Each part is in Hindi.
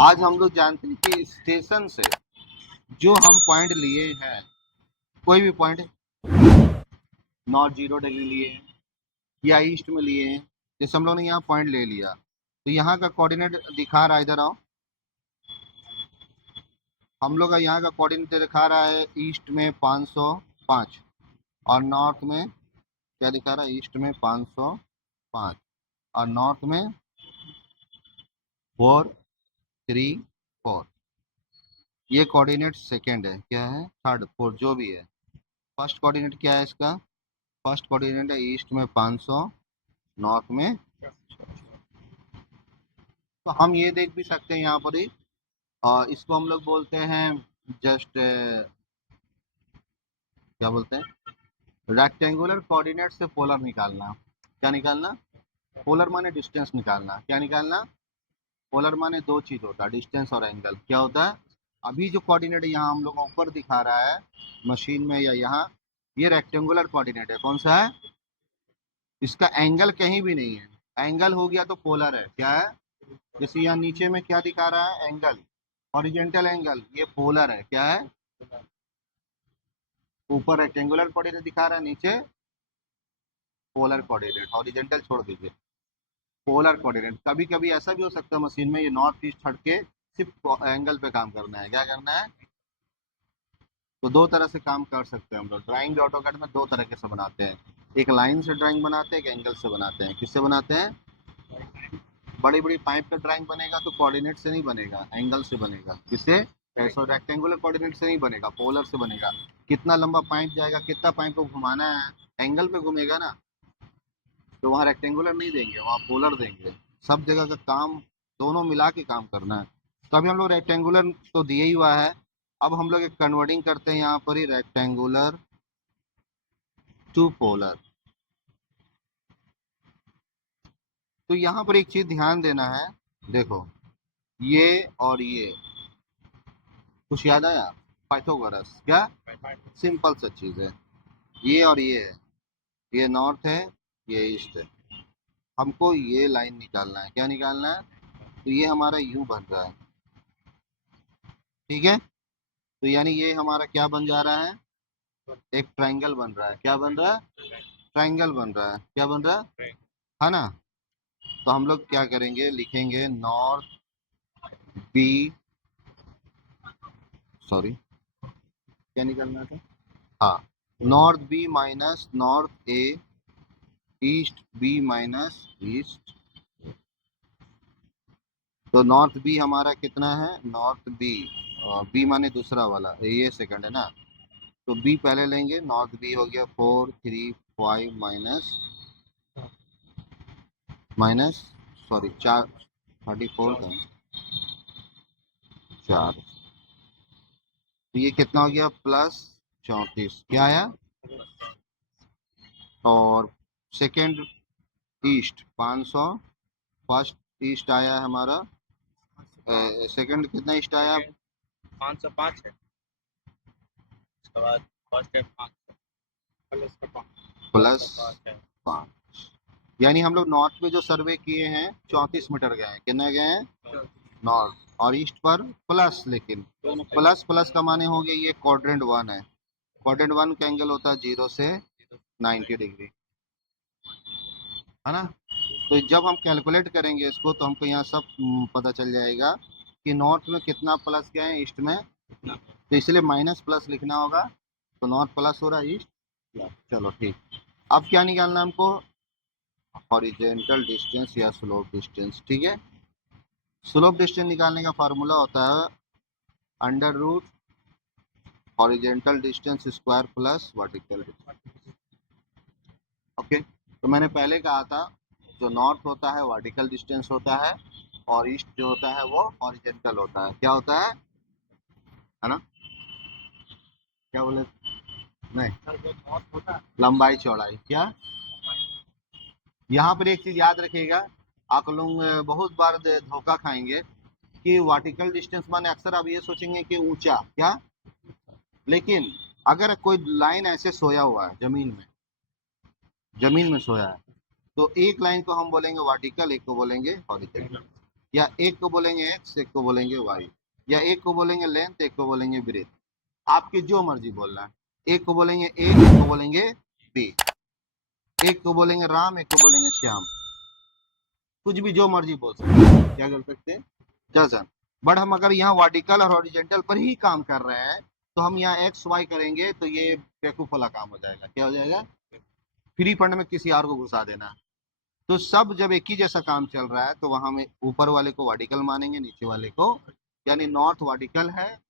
आज हम लोग जानते हैं कि स्टेशन से जो हम पॉइंट लिए हैं, कोई भी पॉइंट नॉर्थ 0 डिग्री लिए हैं या ईस्ट में लिए हैं, जैसे हम लोग ने यहाँ पॉइंट ले लिया तो यहाँ का कोऑर्डिनेट दिखा रहा है, इधर आओ, हम लोग का यहाँ का कोऑर्डिनेट दिखा रहा है ईस्ट में 505 और नॉर्थ में क्या दिखा रहा है, ईस्ट में 505 और नॉर्थ में 434। ये कोऑर्डिनेट सेकंड है, क्या है, थर्ड, फोर्थ, जो भी है। फर्स्ट कोऑर्डिनेट क्या है इसका, फर्स्ट कोऑर्डिनेट है ईस्ट में 500, नॉर्थ में। तो हम ये देख भी सकते हैं यहाँ पर ही, और इसको हम लोग बोलते हैं जस्ट क्या बोलते हैं, रेक्टेंगुलर कोऑर्डिनेट से पोलर निकालना। क्या निकालना, पोलर माने डिस्टेंस निकालना। क्या निकालना, पोलर माने दो चीज होता है, डिस्टेंस और एंगल। क्या होता है, अभी जो कोऑर्डिनेट यहाँ हम लोग को ऊपर दिखा रहा है मशीन में या यहाँ, ये रेक्टेंगुलर कोऑर्डिनेट है। कौन सा है, इसका एंगल कहीं भी नहीं है, एंगल हो गया तो पोलर है। क्या है, जैसे यहाँ नीचे में क्या दिखा रहा है, एंगल, हॉरिजेंटल एंगल, ये पोलर है। क्या है, ऊपर रेक्टेंगुलर कोऑर्डिनेट दिखा रहा है, नीचे पोलर कोऑर्डिनेट, हॉरिजेंटल छोड़ दीजिए, पोलर कोऑर्डिनेट। कभी कभी ऐसा भी हो सकता है मशीन में ये नॉर्थ ईस्ट हट के सिर्फ एंगल पे काम करना है। क्या करना है, तो दो तरह से काम कर सकते हैं हम लोग। ड्राइंग ऑटोकैड में दो तरह के से बनाते हैं, एक लाइन से ड्राइंग बनाते हैं, एक एंगल से बनाते हैं। किससे बनाते हैं, बड़ी बड़ी पाइप का ड्राइंग बनेगा तो कोऑर्डिनेट से नहीं बनेगा, एंगल से बनेगा। किससे, ऐसा रेक्टेंगुलर कोऑर्डिनेट से नहीं बनेगा, पोलर से बनेगा। कितना लंबा पाइप जाएगा, कितना पाइप को घुमाना है, एंगल पे घूमेगा ना, तो वहाँ रेक्टेंगुलर नहीं देंगे, वहाँ पोलर देंगे। सब जगह का काम दोनों मिला के काम करना है। तो अभी हम लोग रेक्टेंगुलर तो दिए ही हुआ है, अब हम लोग एक कन्वर्टिंग करते हैं यहाँ पर ही, रेक्टेंगुलर टू पोलर। तो यहाँ पर एक चीज ध्यान देना है, देखो ये और ये, कुछ याद आया, पाइथागोरस, क्या, सिंपल सा चीज है। ये और ये है, ये नॉर्थ है, ये ईस्ट है, हमको ये लाइन निकालना है। क्या निकालना है, तो ये हमारा यू बन रहा है, ठीक है। तो यानी ये हमारा क्या बन जा रहा है, एक ट्रायंगल बन रहा है। क्या बन रहा है, ट्रायंगल बन रहा है। क्या बन रहा है ना। तो हम लोग क्या करेंगे, लिखेंगे नॉर्थ बी, सॉरी क्या निकलना था, हाँ, north B minus north A, east B minus east. तो नॉर्थ बी हमारा कितना है, नॉर्थ बी, बी माने दूसरा वाला, ये सेकंड है ना, तो बी पहले लेंगे। नॉर्थ बी हो गया 435 माइनस माइनस, सॉरी 434 का 4, तो ये कितना हो गया, प्लस 34, क्या आया, और सेकंड ईस्ट 500, फर्स्ट ईस्ट आया है हमारा, सेकंड कितना ईस्ट आया, 505 है, उसके बाद फर्स्ट है 500 प्लस है। 5। यानी हम लोग नॉर्थ में जो सर्वे किए हैं 34 मीटर गए हैं, कितना गए हैं नॉर्थ, और ईस्ट पर प्लस, लेकिन प्लस प्लस का माने हो गया ये क्वाड्रेंट 1 है, क्वाड्रेंट 1 का एंगल होता है 0 से 90 डिग्री, है ना। तो जब हम कैलकुलेट करेंगे इसको तो हमको यहाँ सब पता चल जाएगा कि नॉर्थ में कितना प्लस गए हैं, ईस्ट में, तो इसलिए माइनस प्लस लिखना होगा। तो नॉर्थ प्लस हो रहा है, ईस्ट प्लस। चलो ठीक, अब क्या निकालना है हमको, हॉरिजेंटल डिस्टेंस या स्लोप डिस्टेंस, ठीक है। स्लोप डिस्टेंस निकालने का फार्मूला होता है under root horizontal distance square plus vertical distance. Okay, तो मैंने पहले कहा था जो नॉर्थ होता है वर्टिकल डिस्टेंस होता है, और ईस्ट जो होता है वो हॉरिजेंटल होता है। क्या होता है ना, क्या बोले, नहीं, लंबाई चौड़ाई। क्या, यहाँ पर एक चीज याद रखिएगा, आप लोग बहुत बार धोखा खाएंगे कि वर्टिकल डिस्टेंस माने अक्सर आप ये सोचेंगे कि ऊंचा, क्या, लेकिन अगर कोई लाइन ऐसे सोया हुआ है जमीन में सोया है, तो एक लाइन को हम बोलेंगे वर्टिकल, एक को बोलेंगे हॉरिजॉन्टल। या एक को बोलेंगे एक्स, एक को बोलेंगे वाई, या एक को बोलेंगे लेंथ, एक को बोलेंगे ब्रेथ, आपकी जो मर्जी बोलना है। एक को बोलेंगे ए, एक को बोलेंगे बी, एक को बोलेंगे राम, एक को बोलेंगे श्याम, कुछ भी जो मर्जी बोल सकते हैं। क्या कर सकते हैं? डजन। बट हम अगर यहाँ वर्टिकल और हॉरिजॉन्टल पर ही काम कर रहे हैं तो हम यहाँ एक्स वाई करेंगे तो ये बेवकूफ वाला काम हो जाएगा। क्या हो जाएगा? फ्री फंड में किसी और को घुसा देना। तो सब जब एक ही जैसा काम चल रहा है तो वहां में ऊपर वाले को वर्टिकल मानेंगे, नीचे वाले को, यानी नॉर्थ वर्टिकल है,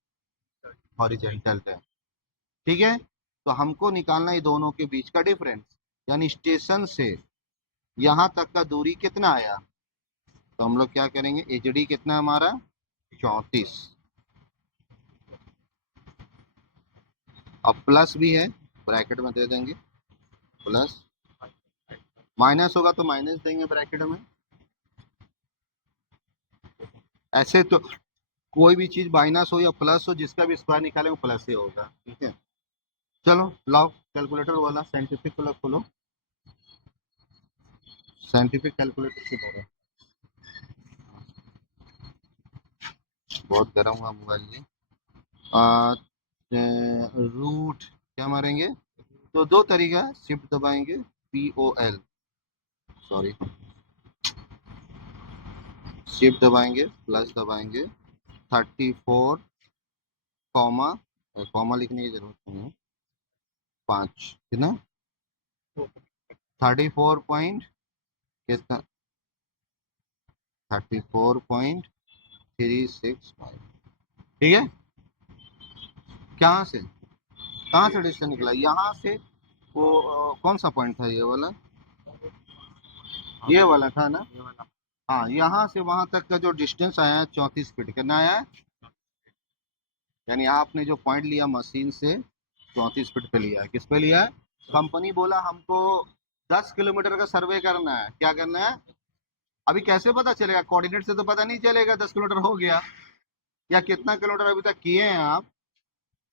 हॉरिजॉन्टल है। ठीक है, तो हमको निकालना है दोनों के बीच का डिफरेंस, यानी स्टेशन से यहाँ तक का दूरी कितना आया। तो हम लोग क्या करेंगे, एचडी कितना है हमारा, 34, अब प्लस भी है, ब्रैकेट में दे देंगे प्लस, माइनस होगा तो माइनस देंगे ब्रैकेट में। ऐसे तो कोई भी चीज माइनस हो या प्लस हो, जिसका भी स्क्वायर निकाले वो प्लस ही होगा। ठीक है, चलो लाओ कैलकुलेटर वाला साइंटिफिक वाला खोलो, साइंटिफिक कैलकुलेटर से बोलो। बहुत गर्म हुआ मोबाइल जी। रूट क्या मारेंगे, तो दो तरीका है, शिफ्ट दबाएंगे, POL, सॉरी, शिफ्ट दबाएंगे, प्लस दबाएंगे, 34 कॉमा, कॉमा लिखने की जरूरत नहीं है, 5 कितना, 34 पॉइंट कितना, 34.365। ठीक है, कहाँ से, कहाँ से डिस्टेंस निकला, यहाँ से, वो कौन सा पॉइंट था, ये वाला, ये वाला था ना। हाँ, यहाँ से वहां तक का जो डिस्टेंस आया है 34 फीट, कितना आया है, यानी आपने जो पॉइंट लिया मशीन से 34 फीट पे लिया है, किस पे लिया है, कंपनी बोला हमको 10 किलोमीटर का सर्वे करना है, क्या करना है, अभी कैसे पता चलेगा, कोऑर्डिनेट से तो पता नहीं चलेगा 10 किलोमीटर हो गया या कितना किलोमीटर अभी तक किए हैं आप।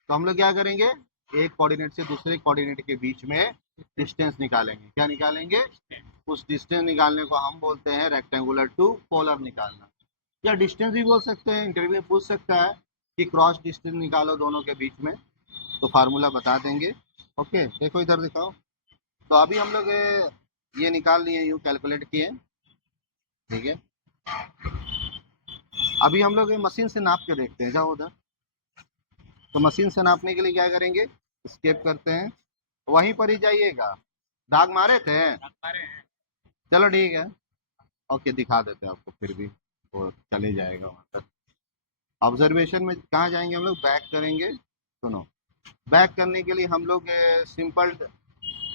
तो हम लोग क्या करेंगे, एक कोऑर्डिनेट से दूसरे कोऑर्डिनेट के बीच में डिस्टेंस निकालेंगे, क्या निकालेंगे, उस डिस्टेंस निकालने को हम बोलते हैं रेक्टेंगुलर टू पोलर निकालना, या डिस्टेंस भी बोल सकते हैं, इंटरव्यू में पूछ सकता है कि क्रॉस डिस्टेंस निकालो दोनों के बीच में, तो फार्मूला बता देंगे। ओके, देखो इधर दिखाओ, तो अभी हम लोग ये निकाल लिए, यूँ कैलकुलेट किए। ठीक है, अभी हम लोग मशीन से नाप के देखते हैं, जाओ उधर। तो मशीन से नापने के लिए क्या करेंगे, स्केप करते हैं, वहीं पर ही जाइएगा, दाग मारे थे, चलो ठीक है, ओके दिखा देते हैं आपको, फिर भी वो चले जाएगा वहाँ तक। ऑब्जर्वेशन में कहाँ जाएंगे हम लोग, बैक करेंगे, सुनो, बैक करने के लिए हम लोग सिंपल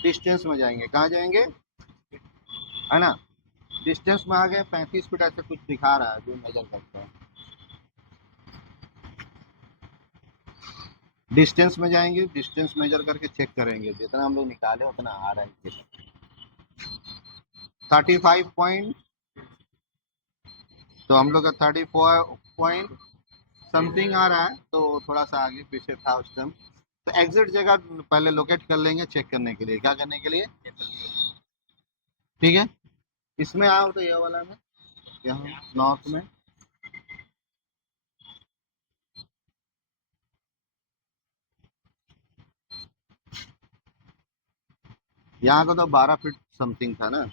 डिस्टेंस में जाएंगे, कहाँ जाएंगे, है ना, डिस्टेंस में आ गए, 35 फीट ऐसे कुछ दिखा रहा है जो मेजर करते हैं, डिस्टेंस में जाएंगे, डिस्टेंस मेजर करके चेक करेंगे, जितना हम लोग निकाले उतना आ रहा है, 35 पॉइंट, तो हम लोग का 34 पॉइंट समथिंग आ रहा है, तो थोड़ा सा आगे पीछे था उस टाइम, तो एग्जिट जगह पहले लोकेट कर लेंगे चेक करने के लिए, क्या करने के लिए, ठीक है, इसमें आओ तो ये वाला में, यहाँ नॉर्थ में, यहाँ का तो 12 फीट समथिंग था ना।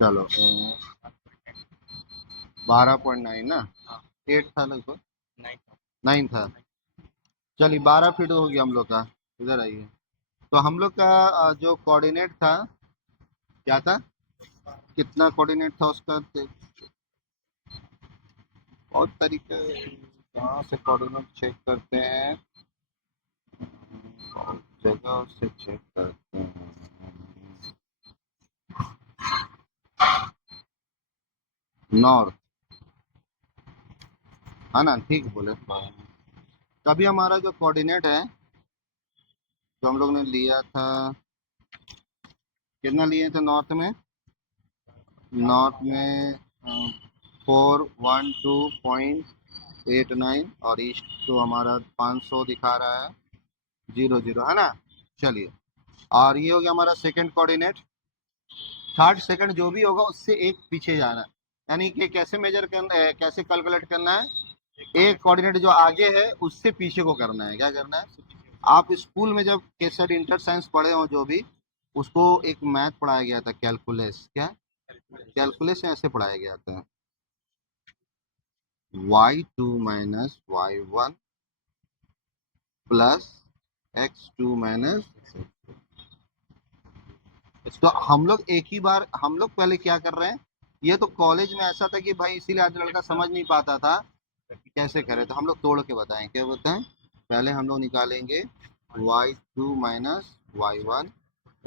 चलो 12.9 ना, 8 था लगभग, 9 था, चलिए 12 फीट हो गया हम लोग का। इधर आइए, तो हम लोग का जो कोऑर्डिनेट था, क्या था, कितना कोऑर्डिनेट था उसका, और तरीके कहाँ से कोऑर्डिनेट चेक करते हैं, बहुत जगह से चेक करते हैं, नॉर्थ, है ना, ठीक बोले। तभी हमारा जो कोऑर्डिनेट है जो हम लोग ने लिया था, कितना लिए थे नॉर्थ में, नॉर्थ में 412.8 89 और ईस्ट तो हमारा 500 दिखा रहा है 00 है ना। चलिए, और ये हो गया हमारा सेकंड कोऑर्डिनेट। थर्ड सेकंड जो भी होगा उससे एक पीछे जाना है। यानी कि कैसे मेजर करना है, कैसे कैलकुलेट करना है, एक कोऑर्डिनेट जो आगे है उससे पीछे को करना है। क्या करना है, आप स्कूल में जब केसर इंटर साइंस पढ़े हो जो भी, उसको एक मैथ पढ़ाया गया था, कैलकुलस। क्या कैलकुलस ऐसे पढ़ाया गया था, y2 minus y1 plus x2 minus. तो हम लोग एक ही बार, हम लोग पहले क्या कर रहे हैं, ये तो कॉलेज में ऐसा था कि भाई इसीलिए आज लड़का समझ नहीं पाता था कि कैसे करें, तो हम लोग तोड़ के बताएं। क्या बताएं, पहले हम लोग निकालेंगे y2 minus y1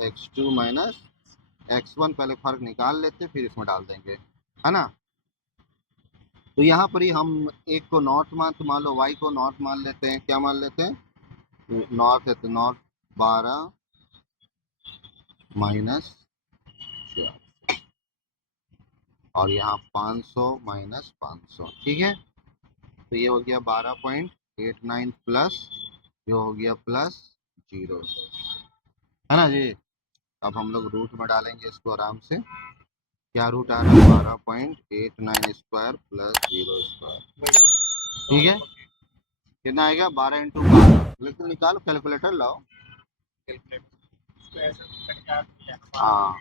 x2 minus x1, पहले फर्क निकाल लेते फिर इसमें डाल देंगे, है ना। तो यहाँ पर ही हम एक को नॉर्थ मान लो, y को नॉर्थ मान लेते हैं। क्या मान लेते हैं, नॉर्थ है तो नॉर्थ 12 माइनस, और यहाँ 500 माइनस 500, ठीक है। तो ये हो गया 12.89 प्लस, जो हो गया प्लस 0, है ना जी। अब हम लोग रूट में डालेंगे इसको आराम से। क्या रूट आ रहा है, 12.89 स्क्वायर प्लस 0 स्क्वायर, ठीक है। कितना आएगा, 12 × 12। लेकिन निकालो, कैलकुलेटर लाओ। हाँ,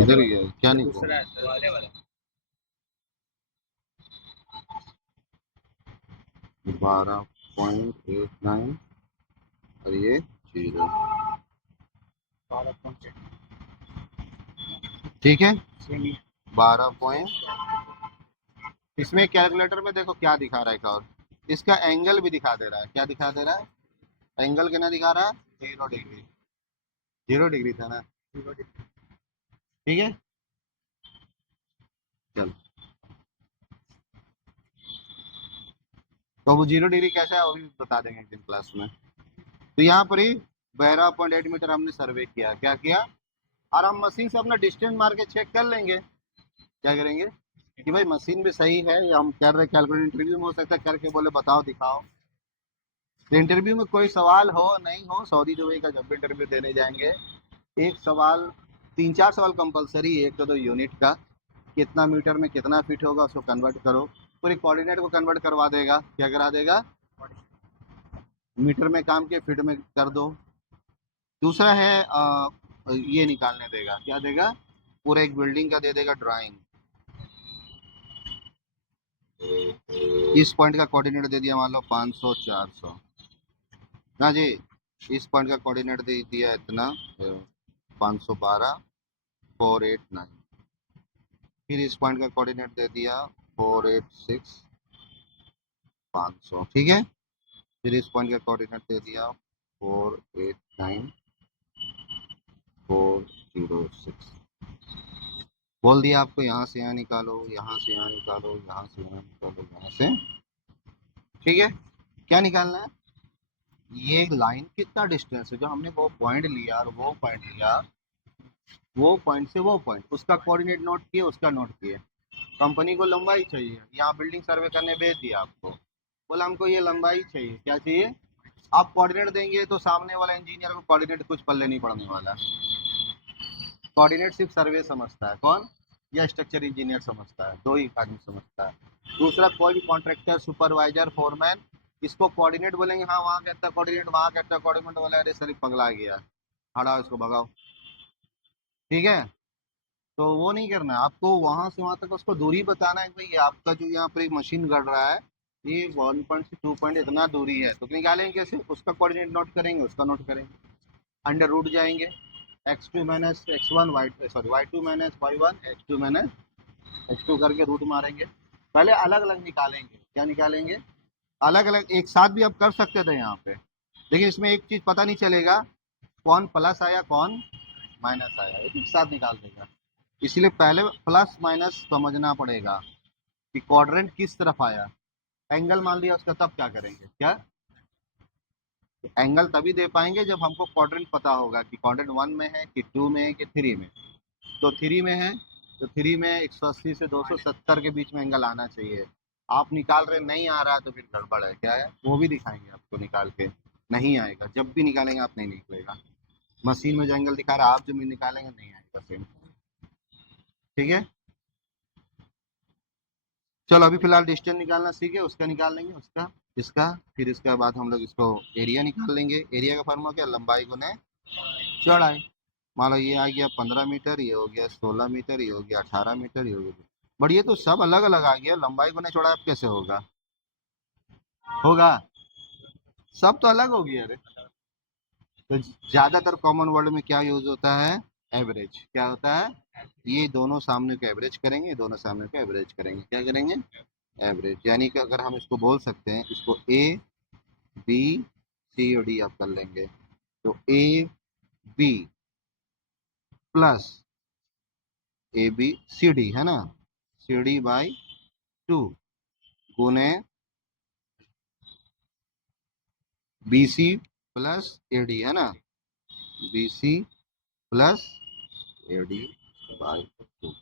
इधर ही है, क्या नहीं दूसरा है, तो वाले वाला 12.89 और ये 0, 12.8 ठीक है। सेम ही 12 इसमें कैलकुलेटर में देखो क्या दिखा रहा है, एक और इसका एंगल भी दिखा दे रहा है। क्या दिखा दे रहा है, एंगल कितना दिखा रहा है, 0 डिग्री। 0 डिग्री था ना, ठीक है। चल, तो वो 0 डिग्री कैसा है वो भी बता देंगे एक दिन क्लास में। तो यहाँ पर ही 12.8 मीटर हमने सर्वे किया। क्या किया, और हम मशीन से अपना डिस्टेंस मार के चेक कर लेंगे। क्या करेंगे कि भाई मशीन भी सही है या हम कर रहे कैलकुलेट। इंटरव्यू में हो सकता है करके बोले बताओ दिखाओ, तो इंटरव्यू में कोई सवाल हो नहीं हो, सऊदी दुबई का जब भी इंटरव्यू देने जाएंगे, एक सवाल, 3 4 सवाल कंपलसरी, एक तो यूनिट का, कितना मीटर में कितना फीट होगा उसको कन्वर्ट करो, पूरे कोऑर्डिनेट को कन्वर्ट करवा देगा। क्या करा देगा, मीटर में काम के फीट में कर दो। दूसरा है ये निकालने देगा, क्या देगा, पूरा एक बिल्डिंग का दे देगा ड्राइंग। इस पॉइंट का कोऑर्डिनेट दे दिया मान लो 500 400 ना जी। इस पॉइंट का कोऑर्डिनेट दे दिया इतना 512 489। फिर इस पॉइंट का कोऑर्डिनेट दे दिया 486 500, ठीक है। फिर इस पॉइंट का कोऑर्डिनेट दे दिया 489 406। बोल दिया आपको यहाँ से यहाँ निकालो, यहाँ से यहाँ निकालो, यहाँ से यहाँ निकालो, यहाँ से, ठीक है। क्या निकालना है, ये लाइन कितना डिस्टेंस है, जो हमने वो पॉइंट लिया और वो पॉइंट लिया, वो पॉइंट से वो पॉइंट, उसका कोऑर्डिनेट नोट किए, उसका नोट किए। कंपनी को लंबाई चाहिए, यहाँ बिल्डिंग सर्वे करने भेज दिया आपको, बोला हमको ये लंबाई चाहिए। क्या चाहिए, आप कोऑर्डिनेट देंगे तो सामने वाला इंजीनियर को कोऑर्डिनेट कुछ पल्ले नहीं पड़ने वाला। कोऑर्डिनेट सिर्फ सर्वे समझता है, कौन, या स्ट्रक्चर इंजीनियर समझता है, दो ही आदमी समझता है। दूसरा कोई भी कॉन्ट्रैक्टर, सुपरवाइजर, फोरमैन, इसको कोऑर्डिनेट बोलेंगे, हाँ वहाँ कहता है कोऑर्डिनेट, वहाँ कहता है कोऑर्डिनेट, बोला अरे सर पगला गया, हटाओ इसको भगाओ, ठीक है। तो वो नहीं करना है आपको, वहां से वहां तक उसको दूरी बताना है कि भाई आपका जो यहाँ पर एक मशीन गड़ रहा है, ये 1 पॉइंट से 2 पॉइंट इतना दूरी है, तो निकालेंगे कैसे, उसका कोऑर्डिनेट नोट करेंगे, उसका नोट करेंगे, अंडर रूट जाएंगे, x2 minus x1 y2 minus y1 x2 minus x2 करके रूट मारेंगे। पहले अलग अलग निकालेंगे, क्या निकालेंगे, अलग अलग, एक साथ भी आप कर सकते थे यहाँ पे, लेकिन इसमें एक चीज पता नहीं चलेगा, कौन प्लस आया कौन माइनस आया, एक साथ निकाल देगा। इसलिए पहले प्लस माइनस समझना पड़ेगा। कि क्वाड्रेंट किस तरफ आया, एंगल मान लिया उसका, तब क्या करेंगे, क्या एंगल तभी दे पाएंगे जब हमको क्वाड्रेंट पता होगा कि क्वाड्रेंट 1 में है कि 2 में है कि 3 में। तो 3 में है तो 3 में 180 से 270 के बीच में एंगल आना चाहिए। आप निकाल रहे नहीं आ रहा है तो फिर गड़बड़ है, क्या है वो भी दिखाएंगे आपको निकाल के। नहीं आएगा, जब भी निकालेंगे आप नहीं निकलेगा। मशीन में जो एंगल दिखा रहा है आप जो निकालेंगे नहीं आएगा सेम। ठीक है, चलो अभी फिलहाल डिस्टेंस निकालना सीखे, उसका निकाल लेंगे, उसका इसका, फिर इसके बाद हम लोग इसको एरिया निकाल लेंगे। एरिया का फॉर्मूला क्या, लंबाई गुने चौड़ाई। मान लो ये आ गया 15 मीटर, ये हो गया 16 मीटर, ये हो गया 18 मीटर, ये हो गया, बट ये तो सब अलग अलग आ गया, लंबाई गुने चौड़ाई अब कैसे होगा, होगा सब तो अलग हो गया। अरे तो ज्यादातर कॉमन वर्ड में क्या यूज होता है, एवरेज। क्या होता है, ये दोनों सामने को एवरेज करेंगे, दोनों सामने को एवरेज करेंगे, क्या करेंगे, एवरेज। यानी कि अगर हम इसको बोल सकते हैं, इसको ए बी सी और डी आप कर लेंगे, तो A B plus A B C D है ना, सी डी बाई 2 गुने B C plus A D है ना, B C plus A D by 2।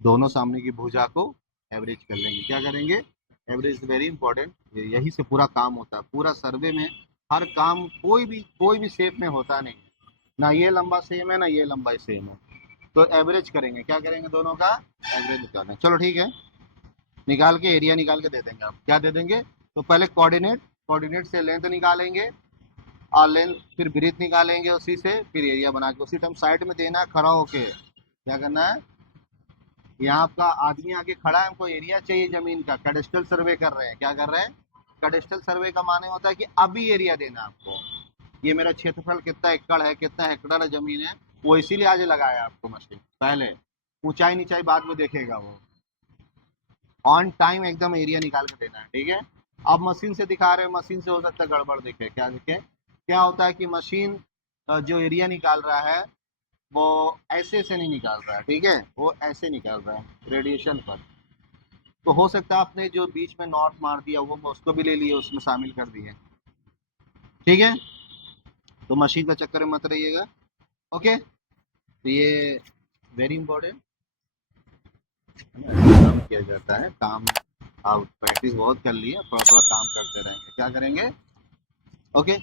दोनों सामने की भुजा को एवरेज कर लेंगे। क्या करेंगे, एवरेज इज वेरी इंपॉर्टेंट। यही से पूरा काम होता है, पूरा सर्वे में हर काम कोई भी शेप में होता नहीं है, ना ये लंबा सेम है ना ये लंबाई सेम है, तो एवरेज करेंगे। क्या करेंगे, दोनों का एवरेज निकालना है। चलो ठीक है, निकाल के एरिया निकाल के दे देंगे। आप क्या दे देंगे, तो पहले कोऑर्डिनेट, कोऑर्डिनेट से लेंथ निकालेंगे, और लेंथ फिर ब्रीथ निकालेंगे उसी से, फिर एरिया बना के उसी टाइम साइड में देना है खड़ा होके। क्या करना है, यहाँ आपका आदमी आके खड़ा है, हमको एरिया चाहिए जमीन का, कैडेस्ट्रल सर्वे कर रहे हैं। क्या कर रहे हैं, कैडेस्ट्रल सर्वे का माने होता है कि अभी एरिया देना आपको, ये मेरा क्षेत्रफल कितना एकड़ है, कितना हेक्टर जमीन है, वो इसीलिए आज लगाया आपको मशीन। पहले ऊंचाई नीचाई बाद में देखेगा वो, ऑन टाइम एकदम एरिया निकाल के देना है। ठीक है, अब मशीन से दिखा रहे हैं, मशीन से हो सकता है गड़बड़ दिखे। क्या दिखे, क्या होता है कि मशीन जो एरिया निकाल रहा है वो ऐसे से नहीं निकाल रहा है, ठीक है, वो ऐसे निकाल रहा है रेडिएशन पर। तो हो सकता है आपने जो बीच में नॉर्थ मार दिया वो उसको भी ले लिए, उसमें शामिल कर दिए। ठीक है, तो मशीन का चक्कर में मत रहिएगा। ओके, तो ये वेरी इंपॉर्टेंट काम किया जाता है। काम आप प्रैक्टिस बहुत कर लिए, थोड़ा थोड़ा काम करते रहेंगे। क्या करेंगे, ओके।